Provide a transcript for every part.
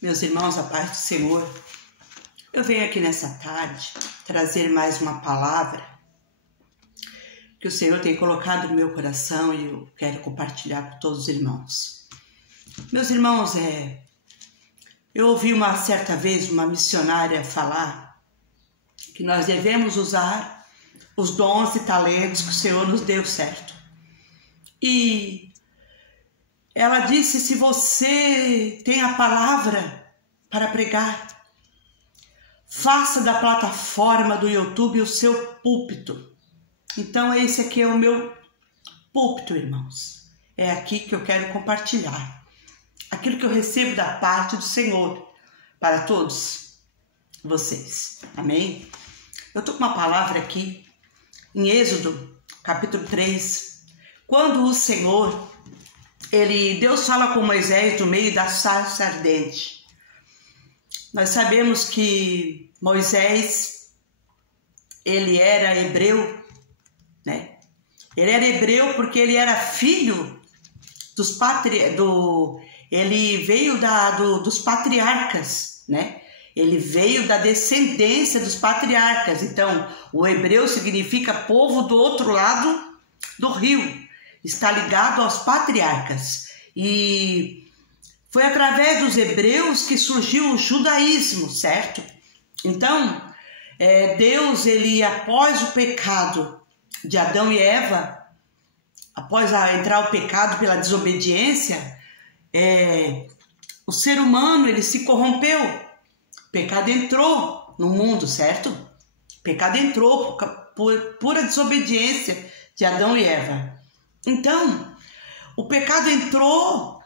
Meus irmãos, a paz do Senhor, eu venho aqui nessa tarde trazer mais uma palavra que o Senhor tem colocado no meu coração e eu quero compartilhar com todos os irmãos. Meus irmãos, eu ouvi uma certa vez uma missionária falar que nós devemos usar os dons e talentos que o Senhor nos deu, certo? E ela disse: se você tem a palavra para pregar, faça da plataforma do YouTube o seu púlpito. Então esse aqui é o meu púlpito, irmãos. É aqui que eu quero compartilhar aquilo que eu recebo da parte do Senhor para todos vocês. Amém? Eu estou com uma palavra aqui em Êxodo, capítulo 3, quando o Senhor, Deus fala com Moisés no meio da sarça ardente. Nós sabemos que Moisés, ele era hebreu, né? Ele era hebreu porque ele era filho ele veio dos patriarcas, né? Ele veio da descendência dos patriarcas. Então, o hebreu significa povo do outro lado do rio. Está ligado aos patriarcas. E foi através dos hebreus que surgiu o judaísmo, certo? Então, Deus, após o pecado de Adão e Eva, após entrar o pecado pela desobediência, o ser humano, ele se corrompeu. O pecado entrou no mundo, certo? O pecado entrou por pura desobediência de Adão e Eva. Então, o pecado entrou,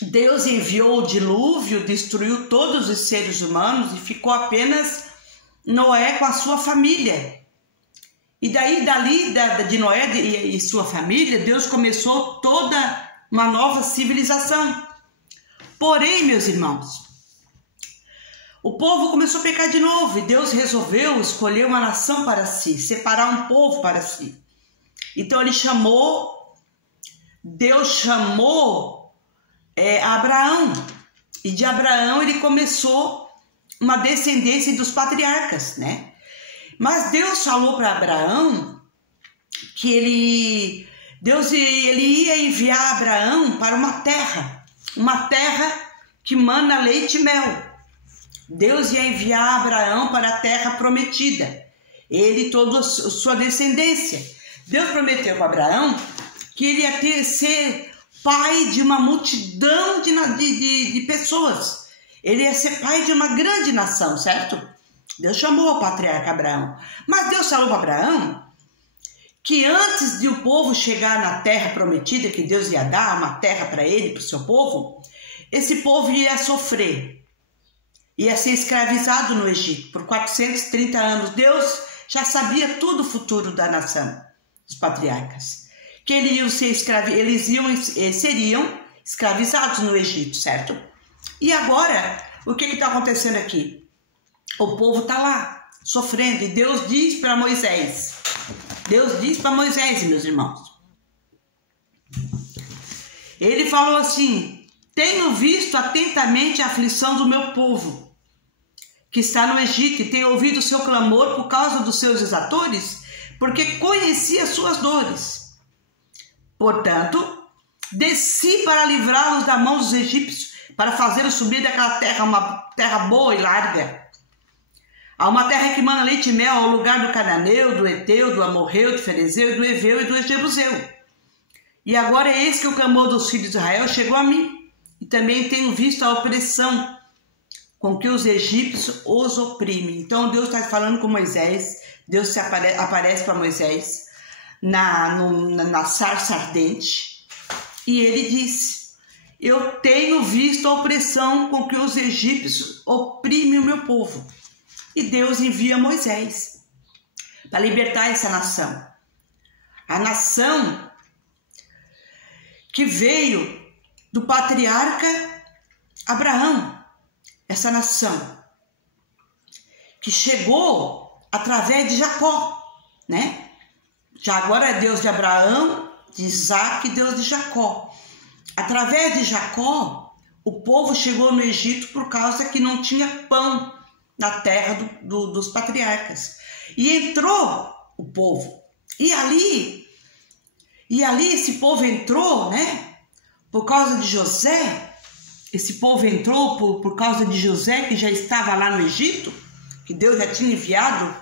Deus enviou o dilúvio, destruiu todos os seres humanos e ficou apenas Noé com a sua família. E dali de Noé e sua família, Deus começou toda uma nova civilização. Porém, meus irmãos, o povo começou a pecar de novo e Deus resolveu escolher uma nação para si, separar um povo para si. Então Deus chamou Abraão, e de Abraão ele começou uma descendência dos patriarcas, né? Mas Deus falou para Abraão que ele ia enviar Abraão para uma terra que mana leite e mel. Deus ia enviar Abraão para a terra prometida, ele e toda a sua descendência. Deus prometeu para Abraão que ele ia ser pai de uma multidão de pessoas. Ele ia ser pai de uma grande nação, certo? Deus chamou o patriarca Abraão. Mas Deus falou para Abraão que antes de o povo chegar na terra prometida, que Deus ia dar uma terra para ele, para o seu povo, esse povo ia sofrer. Ia ser escravizado no Egito por 430 anos. Deus já sabia tudo o futuro da nação, dos patriarcas. Que eles seriam escravizados no Egito, certo? E agora, o que está acontecendo aqui? O povo está lá, sofrendo, e Deus diz para Moisés, meus irmãos, ele falou assim: tenho visto atentamente a aflição do meu povo, que está no Egito, e tenho ouvido o seu clamor por causa dos seus exatores, porque conheci as suas dores. Portanto, desci para livrá-los da mão dos egípcios, para fazê-los subir daquela terra, uma terra boa e larga, a uma terra que mana leite e mel, ao lugar do cananeu, do eteu, do amorreu, do ferezeu, do eveu e do jebuseu. E agora eis que o clamor dos filhos de Israel chegou a mim, e também tenho visto a opressão com que os egípcios os oprimem. Então Deus está falando com Moisés. Deus aparece para Moisés na sarça ardente, e ele disse: eu tenho visto a opressão com que os egípcios oprimem o meu povo. E Deus envia Moisés para libertar essa nação. A nação que veio do patriarca Abraão. Essa nação que chegou através de Jacó, né? Já agora é Deus de Abraão, de Isaac e Deus de Jacó. Através de Jacó, o povo chegou no Egito por causa que não tinha pão na terra dos patriarcas. E entrou o povo. E ali esse povo entrou, né? Por causa de José. Esse povo entrou por causa de José, que já estava lá no Egito, que Deus já tinha enviado,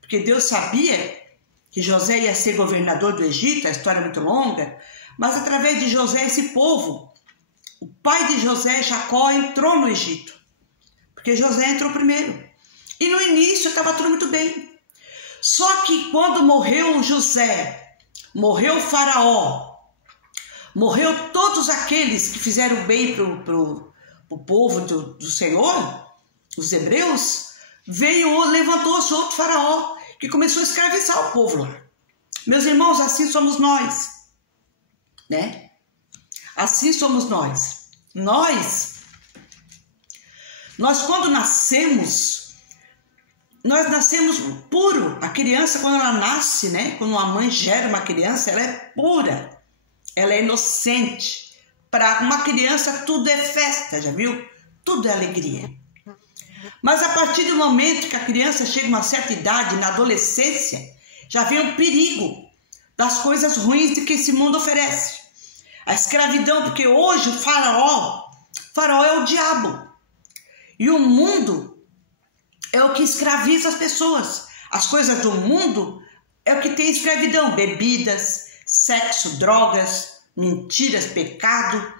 porque Deus sabia que José ia ser governador do Egito, a história é muito longa, mas através de José, esse povo, o pai de José, Jacó, entrou no Egito, porque José entrou primeiro. E no início estava tudo muito bem. Só que quando morreu José, morreu o faraó, morreu todos aqueles que fizeram bem pro povo do Senhor, os hebreus, levantou-se outro faraó, que começou a escravizar o povo lá. Meus irmãos, assim somos nós, né? Assim somos nós. Nós quando nascemos, nós nascemos puro. A criança, quando ela nasce, né? Quando uma mãe gera uma criança, ela é pura. Ela é inocente. Para uma criança tudo é festa, já viu? Tudo é alegria. Mas a partir do momento que a criança chega a uma certa idade, na adolescência, já vem o perigo das coisas ruins que esse mundo oferece. A escravidão, porque hoje o faraó é o diabo. E o mundo é o que escraviza as pessoas. As coisas do mundo é o que tem escravidão. Bebidas, sexo, drogas, mentiras, pecado,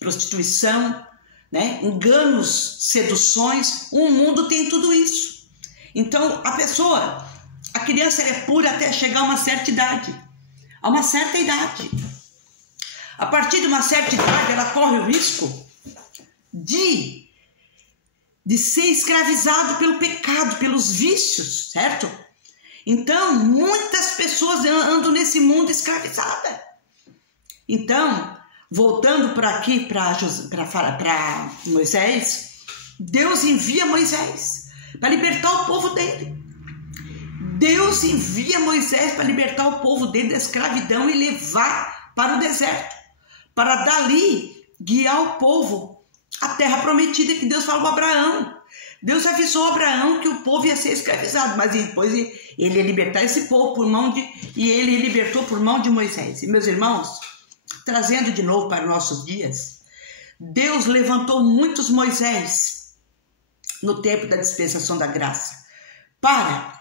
prostituição, né? Enganos, seduções. O mundo tem tudo isso. Então a criança é pura até chegar a uma certa idade. A uma certa idade. A partir de uma certa idade, ela corre o risco de ser escravizado pelo pecado, pelos vícios, certo? Então, muitas pessoas andam nesse mundo escravizadas. Então, voltando para aqui, para Moisés, Deus envia Moisés para libertar o povo dele. Deus envia Moisés para libertar o povo dele da escravidão e levar para o deserto, para dali guiar o povo à terra prometida que Deus falou a Abraão. Deus avisou a Abraão que o povo ia ser escravizado, mas depois ele ia libertar esse povo e ele libertou por mão de Moisés. E meus irmãos, trazendo de novo para nossos dias, Deus levantou muitos Moisés no tempo da dispensação da graça para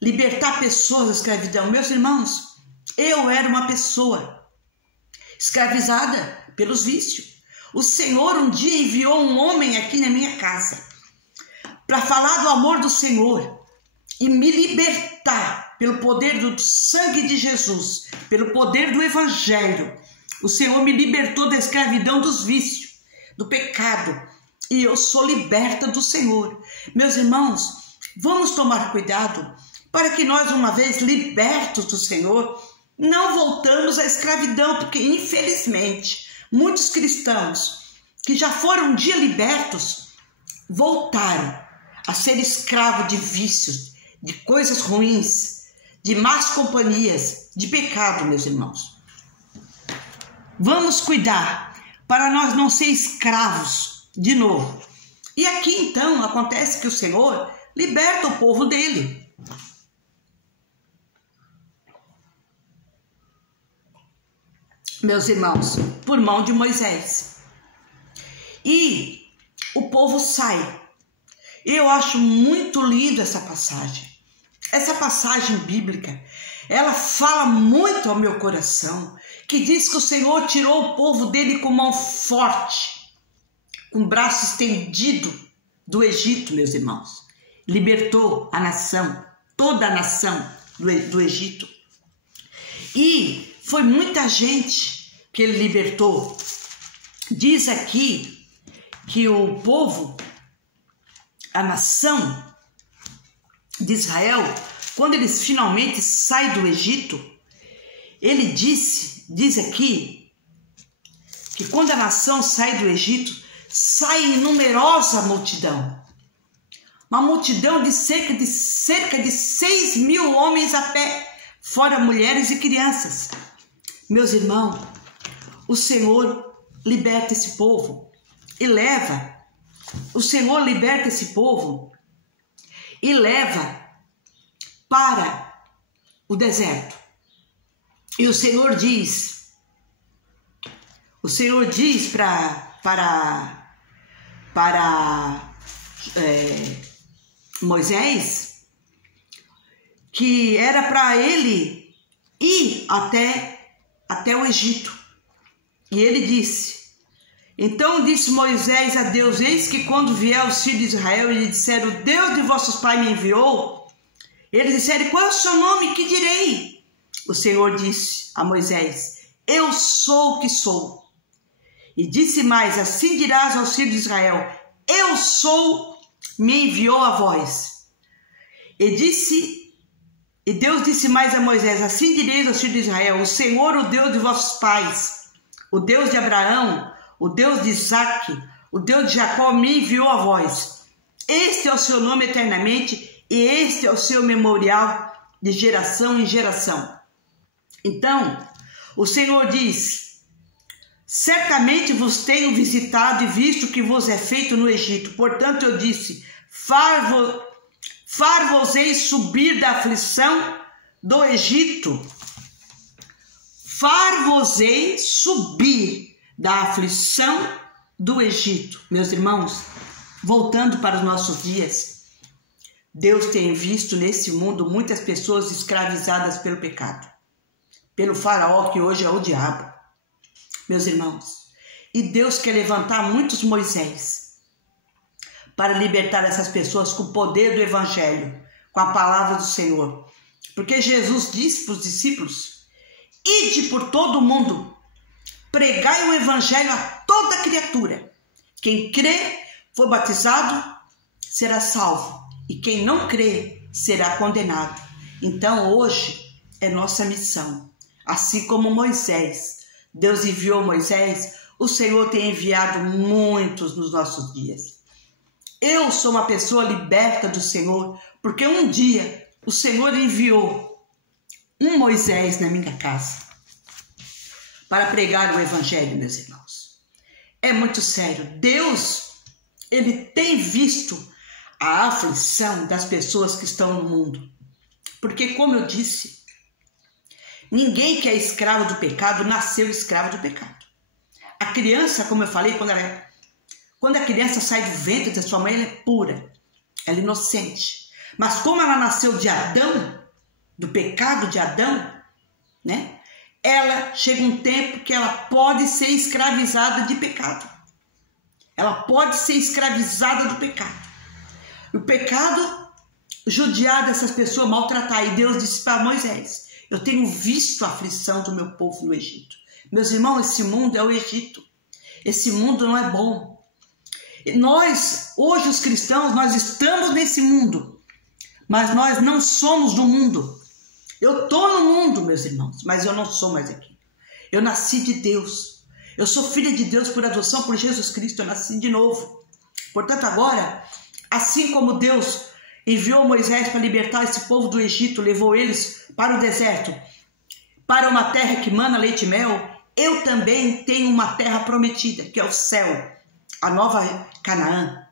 libertar pessoas da escravidão. Meus irmãos, eu era uma pessoa escravizada pelos vícios. O Senhor um dia enviou um homem aqui na minha casa para falar do amor do Senhor e me libertar pelo poder do sangue de Jesus, pelo poder do Evangelho. O Senhor me libertou da escravidão dos vícios, do pecado, e eu sou liberta do Senhor. Meus irmãos, vamos tomar cuidado para que nós, uma vez libertos do Senhor, não voltamos à escravidão, porque infelizmente muitos cristãos que já foram um dia libertos voltaram a ser escravos de vícios, de coisas ruins, de más companhias, de pecado, meus irmãos. Vamos cuidar para nós não ser escravos de novo. E aqui então acontece que o Senhor liberta o povo dele. Meus irmãos, por mão de Moisés. E o povo sai. Eu acho muito lindo essa passagem. Essa passagem bíblica, ela fala muito ao meu coração, que diz que o Senhor tirou o povo dele com mão forte, com braço estendido do Egito, meus irmãos. Libertou a nação, toda a nação do Egito. E foi muita gente que ele libertou. Diz aqui que o povo, a nação de Israel, quando eles finalmente saem do Egito, ele diz aqui, que quando a nação sai do Egito, sai numerosa multidão. Uma multidão de cerca de 6.000 homens a pé, fora mulheres e crianças. Meus irmãos, o Senhor liberta esse povo. e leva. O Senhor liberta esse povo e leva para o deserto. E o Senhor diz para Moisés que era para ele ir até o Egito. E ele disse: então disse Moisés a Deus: eis que quando vier os filhos de Israel e lhe disseram: o Deus de vossos pais me enviou, eles disseram: qual é o seu nome? Que direi? O Senhor disse a Moisés: eu sou o que sou. E disse mais: assim dirás aos filhos de Israel: eu sou, me enviou a vós. E Deus disse mais a Moisés: assim direis aos filhos de Israel: o Senhor, o Deus de vossos pais, o Deus de Abraão, o Deus de Isaque, o Deus de Jacó, me enviou a vós. Este é o seu nome eternamente, e este é o seu memorial de geração em geração. Então, o Senhor diz: certamente vos tenho visitado e visto o que vos é feito no Egito. Portanto, eu disse: far-vos-eis subir da aflição do Egito. Far-vos-eis subir da aflição do Egito. Meus irmãos, voltando para os nossos dias, Deus tem visto nesse mundo muitas pessoas escravizadas pelo pecado, pelo faraó, que hoje é o diabo. Meus irmãos, e Deus quer levantar muitos Moisés para libertar essas pessoas com o poder do Evangelho, com a palavra do Senhor. Porque Jesus disse para os discípulos: ide por todo o mundo, pregai o Evangelho a toda criatura. Quem crê, for batizado, será salvo, e quem não crê, será condenado. Então hoje é nossa missão. Assim como Moisés, Deus enviou Moisés, o Senhor tem enviado muitos nos nossos dias. Eu sou uma pessoa liberta do Senhor, porque um dia o Senhor enviou um Moisés na minha casa para pregar o Evangelho, meus irmãos. É muito sério. Deus, Ele tem visto a aflição das pessoas que estão no mundo. Porque, como eu disse, ninguém que é escravo do pecado nasceu escravo do pecado. A criança, como eu falei, quando a criança sai do ventre da sua mãe, ela é pura, ela é inocente. Mas como ela nasceu de Adão, do pecado de Adão, né? Ela chega um tempo que ela pode ser escravizada de pecado. Ela pode ser escravizada do pecado. O pecado judiar dessas pessoas, maltratar. E Deus disse para Moisés: eu tenho visto a aflição do meu povo no Egito. Meus irmãos, esse mundo é o Egito. Esse mundo não é bom. Nós, hoje os cristãos, nós estamos nesse mundo, mas nós não somos do mundo. Eu estou no mundo, meus irmãos, mas eu não sou mais aqui. Eu nasci de Deus. Eu sou filha de Deus por adoção por Jesus Cristo. Eu nasci de novo. Portanto, agora, assim como Deus enviou Moisés para libertar esse povo do Egito, levou eles para o deserto, para uma terra que mana leite e mel, eu também tenho uma terra prometida, que é o céu, a nova Canaã.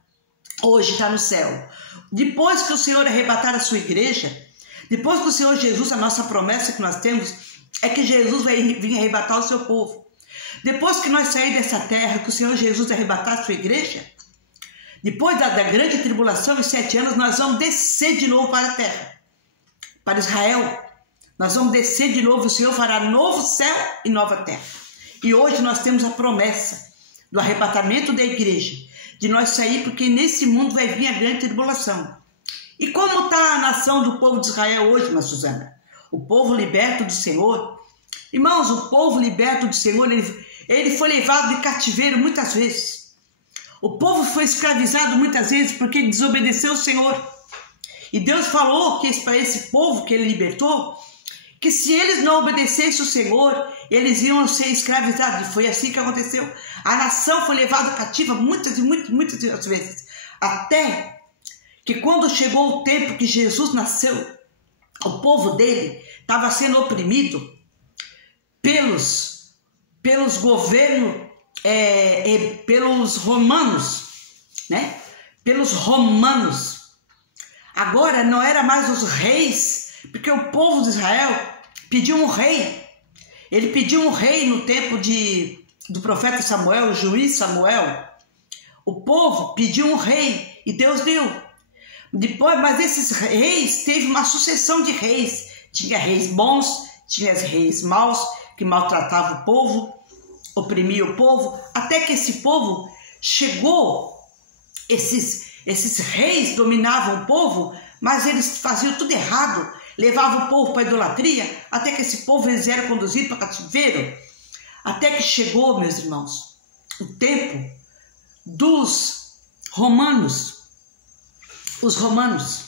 Hoje está no céu. Depois que o Senhor arrebatar a sua igreja, depois que o Senhor Jesus, a nossa promessa que nós temos é que Jesus vai vir arrebatar o seu povo. Depois que nós sairmos dessa terra, que o Senhor Jesus arrebatar a sua igreja, depois da grande tribulação, em 7 anos, nós vamos descer de novo para a terra, para Israel. Nós vamos descer de novo, o Senhor fará novo céu e nova terra. E hoje nós temos a promessa do arrebatamento da igreja, de nós sair, porque nesse mundo vai vir a grande tribulação. E como está a nação do povo de Israel hoje, irmã Suzana? O povo liberto do Senhor. Irmãos, o povo liberto do Senhor, ele foi levado de cativeiro muitas vezes. O povo foi escravizado muitas vezes porque ele desobedeceu o Senhor. E Deus falou que para esse povo que ele libertou, que se eles não obedecessem o Senhor, eles iam ser escravizados. E foi assim que aconteceu. A nação foi levada cativa muitas vezes. Até que quando chegou o tempo que Jesus nasceu, o povo dele estava sendo oprimido pelos governos pelos romanos, né? Pelos romanos. Agora não era mais os reis, porque o povo de Israel pediu um rei. Ele pediu um rei no tempo do profeta Samuel, o juiz Samuel. O povo pediu um rei e Deus deu. Depois, mas esses reis, teve uma sucessão de reis. Tinha reis bons, tinha reis maus, que maltratavam o povo, oprimiam o povo, até que esse povo chegou, esses reis dominavam o povo, mas eles faziam tudo errado, levavam o povo para a idolatria, até que esse povo eles eram conduzidos para cativeiro, até que chegou, meus irmãos, o tempo dos romanos. Os romanos,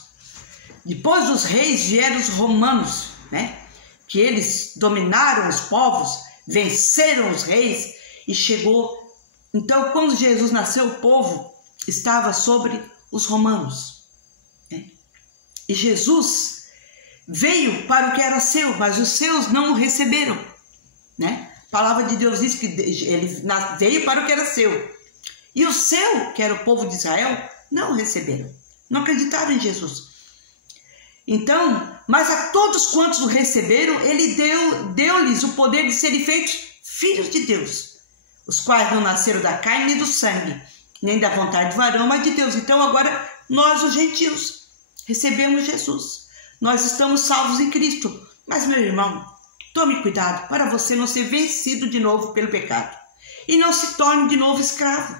depois dos reis vieram os romanos, né? Que eles dominaram os povos, venceram os reis e chegou. Então, quando Jesus nasceu, o povo estava sobre os romanos, né? E Jesus veio para o que era seu, mas os seus não o receberam, né? A palavra de Deus diz que ele veio para o que era seu, e o seu, que era o povo de Israel, não o receberam. Não acreditaram em Jesus. Então, mas a todos quantos o receberam, ele deu-lhes o poder de serem feitos filhos de Deus, os quais não nasceram da carne nem do sangue, nem da vontade do varão, mas de Deus. Então agora nós, os gentios, recebemos Jesus. Nós estamos salvos em Cristo. Mas, meu irmão, tome cuidado para você não ser vencido de novo pelo pecado e não se torne de novo escravo,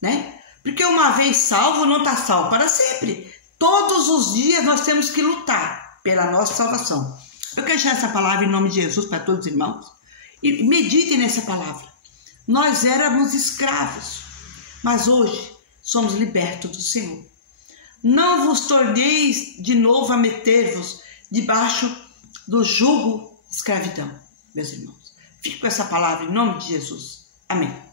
né? Porque uma vez salvo, não está salvo para sempre. Todos os dias nós temos que lutar pela nossa salvação. Eu quero deixar essa palavra em nome de Jesus para todos os irmãos. E meditem nessa palavra. Nós éramos escravos, mas hoje somos libertos do Senhor. Não vos torneis de novo a meter-vos debaixo do jugo de escravidão, meus irmãos. Fique com essa palavra em nome de Jesus. Amém.